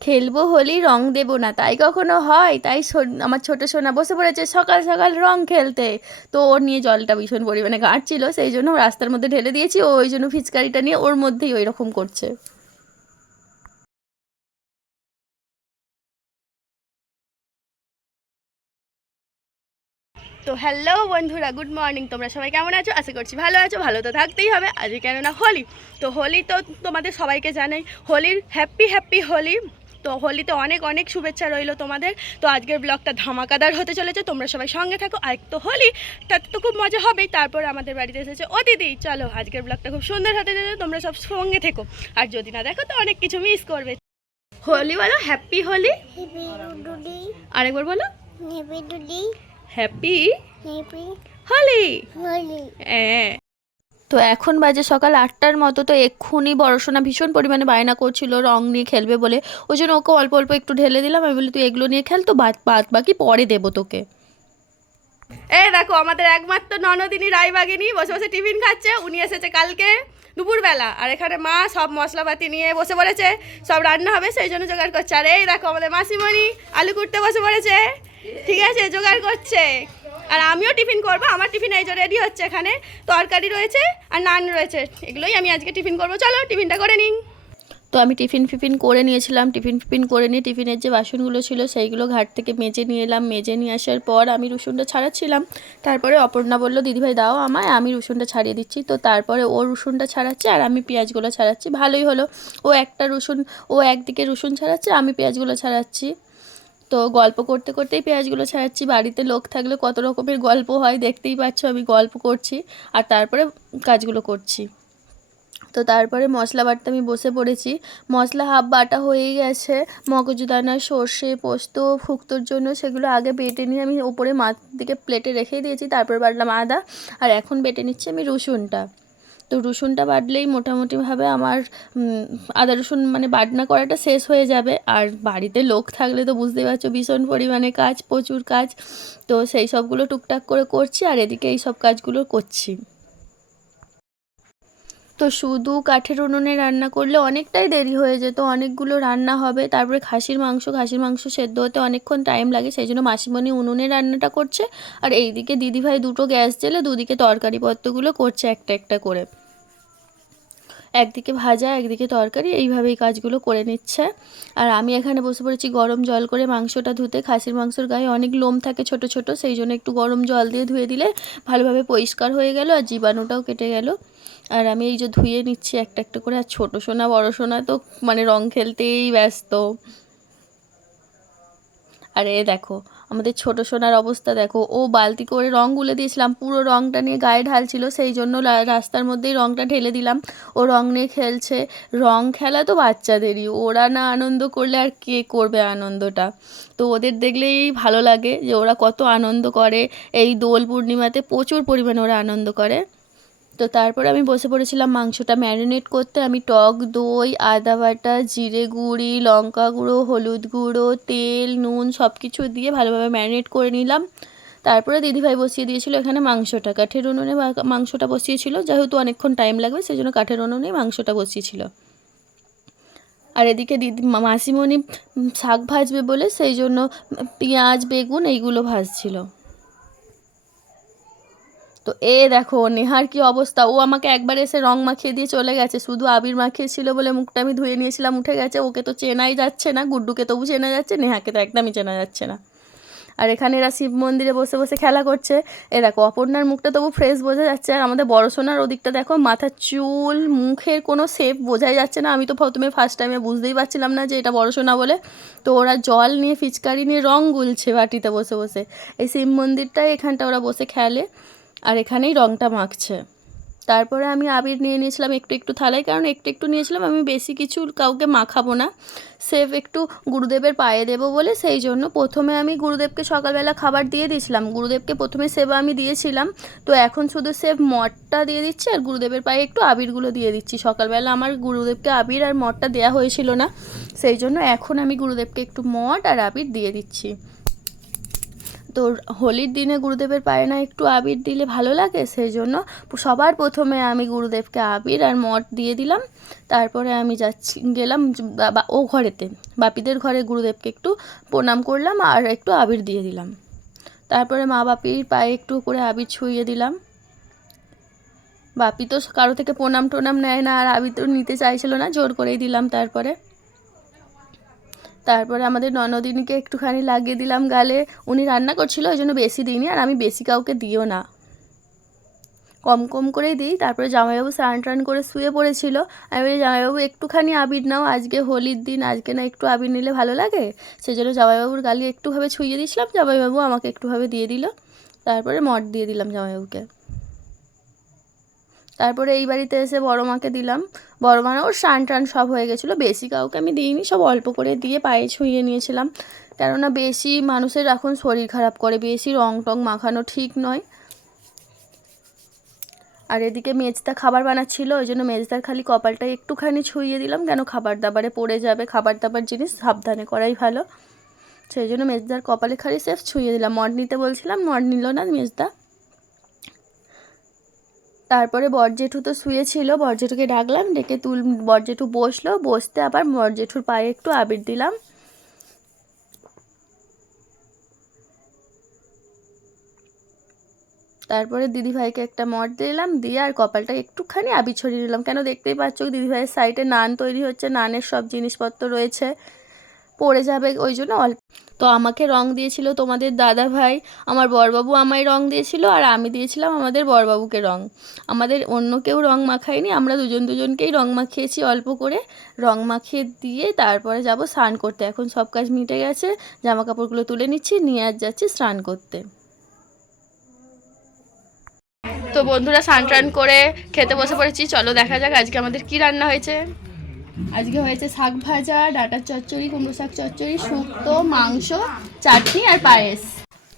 খেলব হোলি রং দেবো না। তাই কখনো হয়? তাই আমার ছোট সোনা বসে পড়েছে সকাল সকাল রং খেলতে। তো ওর নিয়ে জলটা ভীষণ পরিমাণে ঘাঁটছিল সেই জন্য রাস্তার মধ্যে ঢেলে দিয়েছি। ও ওই জন্য ফিচকারিটা নিয়ে ওর মধ্যেই ওই রকম করছে। তো হ্যালো বন্ধুরা, গুড মর্নিং। তোমরা সবাই কেমন আছো? আশা করছি ভালো আছো, ভালো তো থাকতেই হবে। আজকে কেননা হোলি। তো হোলি তো তোমাদের সবাইকে জানাই, হোলির হ্যাপি হ্যাপি হোলি। তো হোলিতে অনেক অনেক শুভেচ্ছা রইল তোমাদের। তো আজকের ব্লগটা ধামাকাদার হতে চলেছে তোমরা সবাই সঙ্গে থাকো। আর তো হোলি তাতে তো খুব মজা হবেই। তারপর আমাদের বাড়িতে এসেছে ও দিদি। চলো আজকের ব্লগটা খুব সুন্দর হতে চলেছে তোমরা সব সঙ্গে থেকো। আর যদি না দেখো তো অনেক কিছু মিস করবে। হোলি বলো হ্যাপি হোলি? আরেকবার বলো। Happy happy Holi? হোলি। হ্যাঁ। তো এখন বাজে সকাল আটটার মতো, তো এক্ষুনি বড়সোনা ভীষণ পরিমাণে বায়না করছিল, রং নিয়ে খেলবে বলে। ওই জন্য ওকে অল্প অল্প একটু ঢেলে দিলাম, আমি বলি, তুই এগুলো নিয়ে খেল, তো বাদ বাকি পরে দেবো তোকে। এ দেখো, আমাদের একমাত্র ননদিনী রায়বাগিনী, বসে বসে টিফিন খাচ্ছে, উনি এসেছে কালকে দুপুরবেলা। আর এখানে মা সব মশলাপাতি নিয়ে বসে পড়েছে, সব রান্না হবে, সেই জন্য জোগাড় করছে। আর এই দেখো, আমাদের মাসিমণি আলু কুটতে বসে পড়েছে। ঠিক আছে, জোগাড় করছে। আর আমিও টিফিন করব, আমার টিফিন এই রেডি হচ্ছে এখানে, তরকারি রয়েছে আর নান রয়েছে, এগুলোই আমি আজকে টিফিন করব। চলো, টিফিনটা করে নিন তো আমি টিফিন ফিফিন করে নিয়েছিলাম, টিফিন ফিফিন করে নিয়ে টিফিনের যে বাসনগুলো ছিল সেইগুলো ঘাট থেকে মেজে নিয়ে এলাম। মেজে নিয়ে আসার পর আমি রসুনটা ছাড়াচ্ছিলাম। তারপরে অপর্ণা বলল, দিদিভাই, দাও আমায়, আমি রসুনটা ছাড়িয়ে দিচ্ছি। তো তারপরে ও রসুনটা ছাড়াচ্ছে আর আমি পেঁয়াজগুলো ছাড়াচ্ছি। ভালোই হলো। ও একটা রসুন, ও একদিকে রসুন ছাড়াচ্ছে, আমি পেঁয়াজগুলো ছাড়াচ্ছি। তো গল্প করতে করতেই পেঁয়াজগুলো ছাড়াচ্ছি। বাড়িতে লোক থাকলে কত রকমের গল্প হয় দেখতেই পাচ্ছ আমি গল্প করছি আর তারপরে কাজগুলো করছি। তো তারপরে মশলা বাটতে আমি বসে পড়েছি। মশলা হাফ বাটা হয়েই গেছে। মগজদানা, সর্ষে, পোস্ত শুক্তোর জন্য সেগুলো আগে বেটে নিয়ে আমি ওপরে মাছ দিকে প্লেটে রেখেই দিয়েছি, তারপর বাটলাম আদা। আর এখন বেটে নিচ্ছি আমি রসুনটা। তো রসুনটা বাটলেই মোটামুটিভাবে আমার আদা রসুন মানে বাটনা করাটা শেষ হয়ে যাবে। আর বাড়িতে লোক থাকলে তো বুঝতে পারছ, ভীষণ পরিমাণে কাজ, প্রচুর কাজ। তো সেই সবগুলো টুকটাক করে করছি আর এদিকে এই সব কাজগুলো করছি। তো শুধু কাঠের উনুনে রান্না করলে অনেকটাই দেরি হয়ে যেত, অনেকগুলো রান্না হবে, তারপরে খাসির মাংস খাসির মাংস সেদ্ধ হতে অনেকক্ষণ টাইম লাগে সেই জন্য মাসিমণি উনুনে রান্নাটা করছে। আর এইদিকে দিদিভাই দুটো গ্যাস জেলে, দুদিকে তরকারিপত্রগুলো করছে একটা একটা করে। একদিকে ভাজা, একদিকে তরকারি, এইভাবেই কাজগুলো করে নিচ্ছে। আর আমি এখানে বসে পড়েছি গরম জল করে মাংসটা ধুতে। খাসির মাংসর গায়ে অনেক লোম থাকে ছোট ছোট, সেই জন্য একটু গরম জল দিয়ে ধুয়ে দিলে ভালোভাবে পরিষ্কার হয়ে গেল আর জীবাণুটাও কেটে গেল। আর আমি এই যে ধুয়ে নিচ্ছি একটা একটা করে, আর ছোটো সোনা, বড় সোনা তো মানে রং খেলতেই ব্যস্ত। আর দেখো আমাদের ছোট সোনার অবস্থা দেখো। ও বালতি করে রং গুলে দিয়েছিলাম। পুরো রংটা নিয়ে গায়ে ঢালছিল সেই জন্য রাস্তার মধ্যেই রংটা ঢেলে দিলাম। ও রং নিয়ে খেলছে। রং খেলা তো বাচ্চাদেরই। ওরা না আনন্দ করলে আর কে করবে আনন্দটা? তো ওদের দেখলেই ভালো লাগে যে ওরা কত আনন্দ করে। এই দোল পূর্ণিমাতে প্রচুর পরিমাণে ওরা আনন্দ করে। তো তারপরে আমি বসে পড়েছিলাম মাংসটা ম্যারিনেট করতে। আমি টক দই, আদা বাটা, জিরে গুঁড়ি, লঙ্কা গুঁড়ো, হলুদ গুঁড়ো, তেল, নুন সব কিছু দিয়ে ভালোভাবে ম্যারিনেট করে নিলাম। তারপরে দিদিভাই বসিয়ে দিয়েছিল এখানে মাংসটা। কাঠের উনুনে মাংসটা বসিয়েছিল। যেহেতু অনেকক্ষণ টাইম লাগবে সেই জন্য কাঠের উনুনেই মাংসটা বসিয়েছিল। আর এদিকে দিদি মাসিমণি শাক ভাজবে বলে সেই জন্য পেঁয়াজ, বেগুন এইগুলো ভাজছিল। তো এ দেখো, নেহার কি অবস্থা? ও আমাকে একবার এসে রং মাখিয়ে দিয়ে চলে গেছে। শুধু আবির মাখিয়েছিল বলে মুখটা আমি ধুয়ে নিয়েছিলাম, উঠে গেছে। ওকে তো চেনাই যাচ্ছে না, গুড্ডুকে তবু চেনা যাচ্ছে, নেহাকে তো একদমই চেনা যাচ্ছে না। আর এখানে এরা শিব মন্দিরে বসে বসে খেলা করছে। এ দেখো, অপর্ণার মুখটা তবু ফ্রেশ বোঝা যাচ্ছে। আর আমাদের বড় সোনার ওদিকটা দেখো, মাথার চুল, মুখের কোনো শেপ বোঝাই যাচ্ছে না। আমি তো প্রথমে ফার্স্ট টাইমে বুঝতেই পারছিলাম না যে এটা বড় সোনা বলে। তো ওরা জল নিয়ে, ফিচকারি নিয়ে রং গুলছে বাটিতে বসে বসে। এই শিব মন্দিরটাই এখানটা ওরা বসে খেলে। আর এখানেই রংটা মাখছে। তারপরে আমি আবির নিয়ে নিয়েছিলাম একটু একটু থালায়, কারণ একটু একটু নিয়েছিলাম, আমি বেশি কিছু কাউকে মাখাবো না। সেফ একটু গুরুদেবের পায়ে দেবো বলে সেই জন্য প্রথমে আমি গুরুদেবকে সকালবেলা খাবার দিয়ে দিয়েছিলাম। গুরুদেবকে প্রথমে সেবা আমি দিয়েছিলাম। তো এখন শুধু সেফ মঠটা দিয়ে দিচ্ছি আর গুরুদেবের পায়ে একটু আবিরগুলো দিয়ে দিচ্ছি। সকালবেলা আমার গুরুদেবকে আবির আর মঠটা দেওয়া হয়েছিল না, সেই জন্য এখন আমি গুরুদেবকে একটু মঠ আর আবির দিয়ে দিচ্ছি। তো হোলির দিনে গুরুদেবের পায়ে না একটু আবির দিলে ভালো লাগে? সেই জন্য সবার প্রথমে আমি গুরুদেবকে আবির আর মঠ দিয়ে দিলাম। তারপরে আমি যাচ্ছি, গেলাম ও ঘরেতে, বাপিদের ঘরে গুরুদেবকে একটু প্রণাম করলাম আর একটু আবির দিয়ে দিলাম। তারপরে মা বাপির পায়ে একটু করে আবির ছুঁয়ে দিলাম। বাপি তো কারও থেকে প্রণাম টোনাম নেয় না আর আবির তো নিতে চাইছিল না, জোর করেই দিলাম তারপরে। তারপরে আমাদের ননদিনীকে একটুখানি লাগিয়ে দিলাম গালে। উনি রান্না করছিল, ওই জন্য বেশি দিইনি, আর আমি বেশি কাউকে দিও না। কম কম করেই দিই, তারপরে জামাইবাবু স্নান টান করে শুয়ে পড়েছিল। আমি বলি, জামাইবাবু, একটুখানি আবির নাও, আজকে হোলির দিন, আজকে না একটু আবির নিলে ভালো লাগে? সেই জন্য জামাইবাবুর গালি একটুভাবে ছুঁয়ে দিয়েছিলাম, জামাইবাবু আমাকে একটুভাবে দিয়ে দিল। তারপরে মঠ দিয়ে দিলাম জামাইবাবুকে। তারপরে এই বাড়িতে এসে বড় মাকে দিলাম। বড় মানে ওর স্নান টান সব হয়ে গেছিল। বেশি কাউকে আমি দিইনি, সব অল্প করে দিয়ে পায়ে ছুঁয়ে নিয়েছিলাম। কেননা বেশি মানুষের এখন শরীর খারাপ করে, বেশি রং টং মাখানো ঠিক নয়। আর এদিকে মেজদা খাবার বানাচ্ছিল, ওই জন্য মেজদার খালি কপালটা একটুখানি ছুঁয়ে দিলাম। কেন খাবার দাবারে পড়ে যাবে, খাবার দাবার জিনিস সাবধানে করাই ভালো। সেই জন্য মেজদার কপালে খালি সেফ ছুঁয়ে দিলাম। মড নিতে বলছিলাম মড নিল না মেজদা। তারপরে বরজেঠু তো শুয়েছিল বরজেঠুকে ডাকলাম, ডেকে তুল, বরজেঠু বসল, বসতে আবার বরজেঠুর পায়ে একটু আবির দিলাম। তারপরে দিদিভাইকে একটা মঠ দিলাম, দিয়ে আর কপালটা একটুখানি আবির ছড়িয়ে দিলাম। কেন দেখতেই পাচ্ছ দিদিভাইয়ের সাইডে নান তৈরি হচ্ছে, নানের সব জিনিসপত্র রয়েছে। পড়ে যাবে ওই জন্য অল্প তো আমাকে রং দিয়েছিল তোমাদের দাদা ভাই, আমার বরবাবু আমায় রং দিয়েছিল আর আমি দিয়েছিলাম আমাদের বরবাবুকে রং। আমাদের অন্য কেউ রং মাখায়নি, আমরা দুজন দুজনকেই রং মাখিয়েছি অল্প করে। রং মাখিয়ে দিয়ে তারপরে যাব স্নান করতে। এখন সব কাজ মিটে গেছে জামা কাপড়গুলো তুলে নিচ্ছি, নিয়ে আজ যাচ্ছি স্নান করতে। তো বন্ধুরা স্নান টান করে খেতে বসে পড়েছি, চলো দেখা যাক আজকে আমাদের কি রান্না হয়েছে। আজকে হয়েছে শাক ভাজা, ডাটার চচ্চড়ি, কুমড়ো শাক চচ্চড়ি, শুক্তো, মাংস, চাটনি আর পায়েস।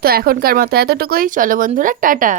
তো এখনকার মতো এতটুকুই। চলো বন্ধুরা, টাটা।